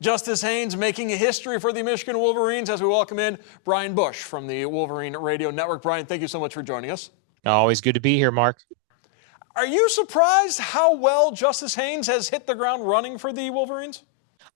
Justice Haynes making history for the Michigan Wolverines as we welcome in Brian Boesch from the Wolverine Radio Network. Brian, thank you so much for joining us. Always good to be here, Mark. Are you surprised how well Justice Haynes has hit the ground running for the Wolverines?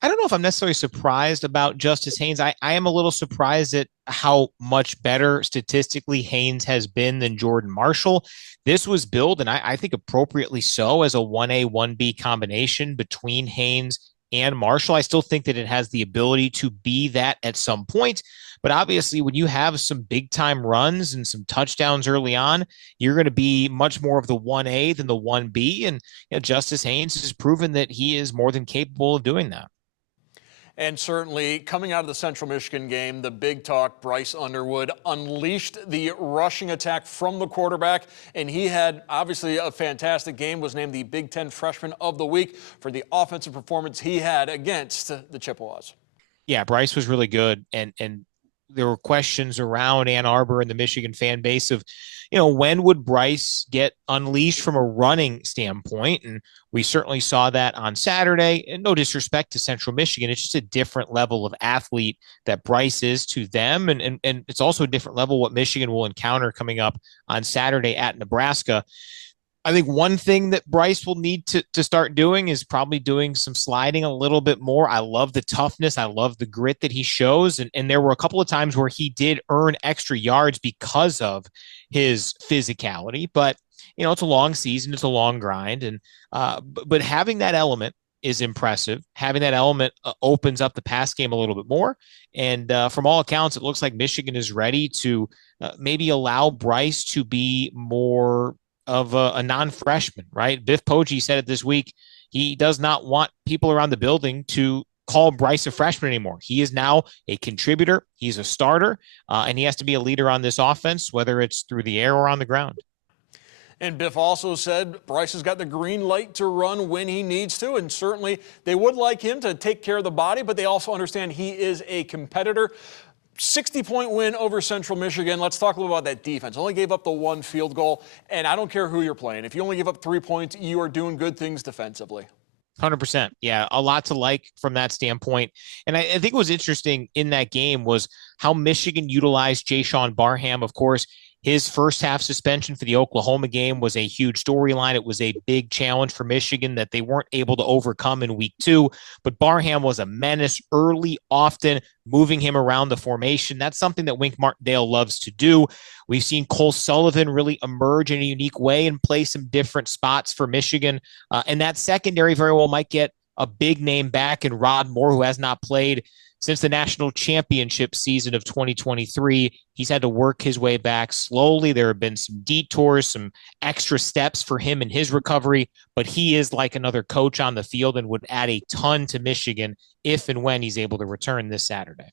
I don't know if I'm necessarily surprised about Justice Haynes. I am a little surprised at how much better statistically Haynes has been than Jordan Marshall. This was billed, and I think appropriately so, as a 1A, 1B combination between Haynes and Marshall. I still think that it has the ability to be that at some point. But obviously, when you have some big time runs and some touchdowns early on, you're going to be much more of the 1A than the 1B. And Justice Haynes has proven that he is more than capable of doing that. And certainly, coming out of the Central Michigan game, the big talk, Bryce Underwood unleashed the rushing attack from the quarterback, and he had obviously a fantastic game, was named the Big Ten Freshman of the Week for the offensive performance he had against the Chippewas. Yeah, Bryce was really good, and there were questions around Ann Arbor and the Michigan fan base of, when would Bryce get unleashed from a running standpoint? And we certainly saw that on Saturday. And no disrespect to Central Michigan, it's just a different level of athlete that Bryce is to them. And it's also a different level what Michigan will encounter coming up on Saturday at Nebraska. I think one thing that Bryce will need to start doing is probably doing some sliding a little bit more. I love the toughness. I love the grit that he shows. And there were a couple of times where he did earn extra yards because of his physicality. But, it's a long season. It's a long grind. And but having that element is impressive. Having that element opens up the pass game a little bit more. And from all accounts, it looks like Michigan is ready to maybe allow Bryce to be more of a non-freshman, right? Biff Poggi said it this week. He does not want people around the building to call Bryce a freshman anymore. He is now a contributor. He's a starter, and he has to be a leader on this offense, whether it's through the air or on the ground. And Biff also said Bryce has got the green light to run when he needs to, and certainly they would like him to take care of the body, but they also understand he is a competitor. 60-point win over Central Michigan. Let's talk a little about that defense. Only gave up the one field goal, and I don't care who you're playing. If you only give up 3 points, you are doing good things defensively. 100%. Yeah, a lot to like from that standpoint. And I think what was interesting in that game was how Michigan utilized Jayshon Barham. Of course, his first half suspension for the Oklahoma game was a huge storyline. It was a big challenge for Michigan that they weren't able to overcome in week 2. But Barham was a menace early, often moving him around the formation. That's something that Wink Martindale loves to do. We've seen Cole Sullivan really emerge in a unique way and play some different spots for Michigan. And that secondary very well might get a big name back in Rod Moore, who has not played since the national championship season of 2023. He's had to work his way back slowly. There have been some detours, some extra steps for him in his recovery, but he is like another coach on the field and would add a ton to Michigan if and when he's able to return this Saturday.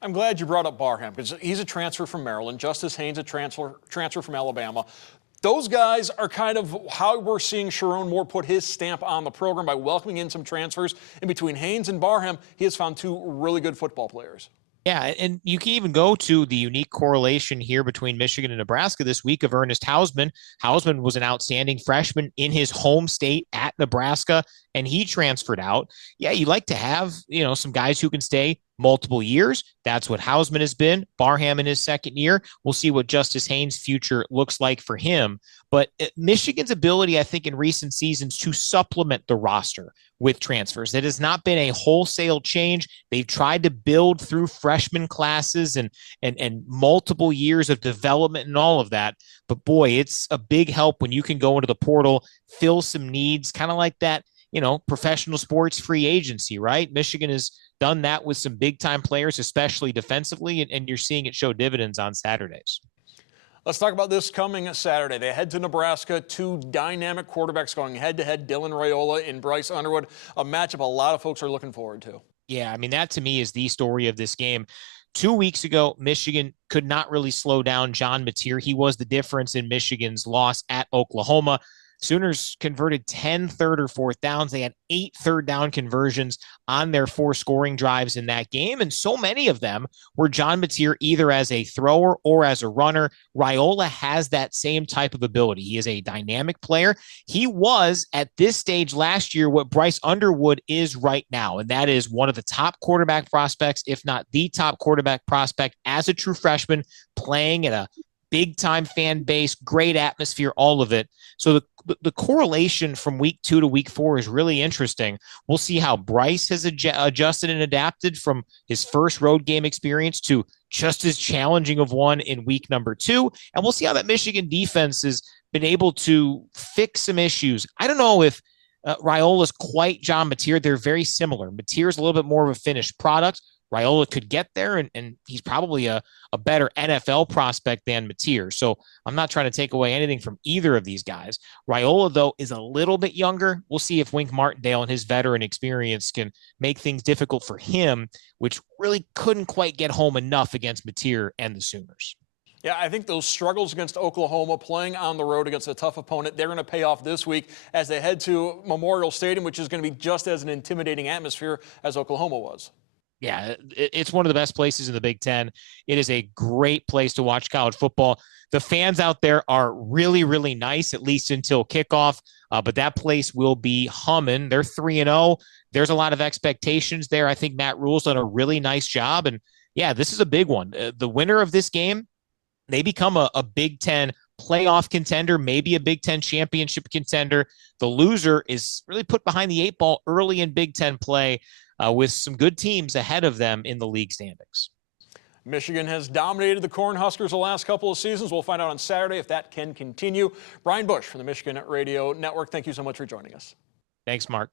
I'm glad you brought up Barham because he's a transfer from Maryland. Justice Haynes, a transfer from Alabama. Those guys are kind of how we're seeing Sharon Moore put his stamp on the program by welcoming in some transfers. In between Haynes and Barham, he has found 2 really good football players. Yeah, and you can even go to the unique correlation here between Michigan and Nebraska this week of Ernest Hausman. Hausman was an outstanding freshman in his home state at Nebraska, and he transferred out. Yeah, you like to have, some guys who can stay multiple years. That's what Hausman has been. Barham in his second year. We'll see what Justice Haynes' future looks like for him. But Michigan's ability, I think, in recent seasons to supplement the roster with transfers. It has not been a wholesale change. They've tried to build through freshman classes and multiple years of development and all of that. But boy, it's a big help when you can go into the portal, fill some needs, kind of like that, professional sports free agency, right? Michigan has done that with some big time players, especially defensively, and you're seeing it show dividends on Saturdays. Let's talk about this coming Saturday. They head to Nebraska, 2 dynamic quarterbacks going head-to-head, Dylan Raiola and Bryce Underwood, a matchup a lot of folks are looking forward to. Yeah, I mean, that to me is the story of this game. 2 weeks ago, Michigan could not really slow down John Mateer. He was the difference in Michigan's loss at Oklahoma. Sooners converted 10 third or fourth downs. They had 8 third down conversions on their 4 scoring drives in that game. And so many of them were John Mateer either as a thrower or as a runner. Raiola has that same type of ability. He is a dynamic player. He was at this stage last year what Bryce Underwood is right now. And that is one of the top quarterback prospects, if not the top quarterback prospect as a true freshman, playing at a big time fan base, great atmosphere, all of it. So the correlation from week 2 to week 4 is really interesting. We'll see how Bryce has adjusted and adapted from his first road game experience to just as challenging of one in week number 2. And we'll see how that Michigan defense has been able to fix some issues. I don't know if Raiola's quite John Mateer. They're very similar. Mateer's a little bit more of a finished product. Raiola could get there, and he's probably a better NFL prospect than Mateer. So I'm not trying to take away anything from either of these guys. Raiola, though, is a little bit younger. We'll see if Wink Martindale and his veteran experience can make things difficult for him, which really couldn't quite get home enough against Mateer and the Sooners. Yeah, I think those struggles against Oklahoma, playing on the road against a tough opponent, they're going to pay off this week as they head to Memorial Stadium, which is going to be just as an intimidating atmosphere as Oklahoma was. Yeah, it's one of the best places in the Big Ten. It is a great place to watch college football. The fans out there are really, really nice, at least until kickoff. But that place will be humming. They're 3-0. There's a lot of expectations there. I think Matt Rule's done a really nice job. And yeah, this is a big one. The winner of this game, they become a Big Ten playoff contender, maybe a Big Ten championship contender. The loser is really put behind the 8 ball early in Big Ten play. With some good teams ahead of them in the league standings. Michigan has dominated the Cornhuskers the last couple of seasons. We'll find out on Saturday if that can continue. Brian Boesch from the Michigan Radio Network, thank you so much for joining us. Thanks, Mark.